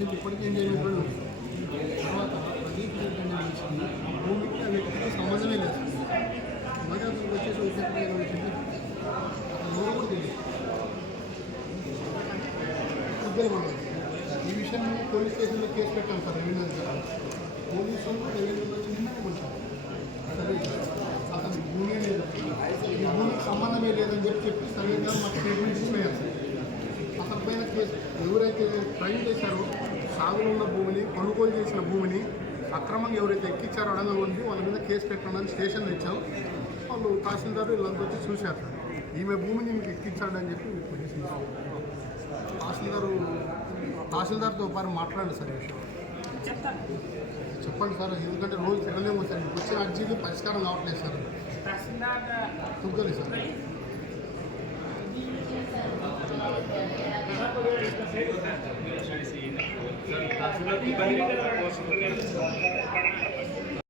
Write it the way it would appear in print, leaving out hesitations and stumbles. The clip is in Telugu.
కేసులు ఇప్పటికీ ఎంజాయ్మెంట్ ఉంది. తర్వాత ప్రదీప్ రెడ్డి అనే మనిషికి భూమికి ఆ వ్యక్తికి సంబంధమే లేదు. మరి అతనికి వచ్చేసి ఉద్యోగం వచ్చింది ఎవరు కూడా తెలియదు. ఈ విషయంలో పోలీస్ స్టేషన్లో కేసు పెట్టాను సార్ రెవెన్యూ అధికారులు. పోలీసులు రెవెన్యూ వచ్చి నిన్ననే వచ్చారు. సరే అతను భూమి లేదు, ఈ భూమికి సంబంధమే లేదని చెప్పి సరిగ్గా మాకు స్టేట్మెంట్ ఇచ్చిపోయారు సార్. అతని పైన కేసు ఎవరైతే ట్రైన్ చేశారో సాగులో ఉన్న భూమిని కొనుగోలు చేసిన భూమిని అక్రమంగా ఎవరైతే ఎక్కించారో అడగ ఉంది వాళ్ళ మీద కేసు పెట్టడానికి స్టేషన్లో ఇచ్చాం. వాళ్ళు తహసీల్దారు వీళ్ళంతా వచ్చి చూశారు సార్. ఈమె భూమిని మీకు ఎక్కించాడని చెప్పి పొజిషన్ తహసీల్దార్తో పాటు మాట్లాడండి సార్ ఈ విషయం. చెప్పండి సార్, ఎందుకంటే రోజు తినలేము సార్. మీకు వచ్చిన అర్జీలు పరిష్కారం కావట్లేదు సార్. తుగ్గలి సార్.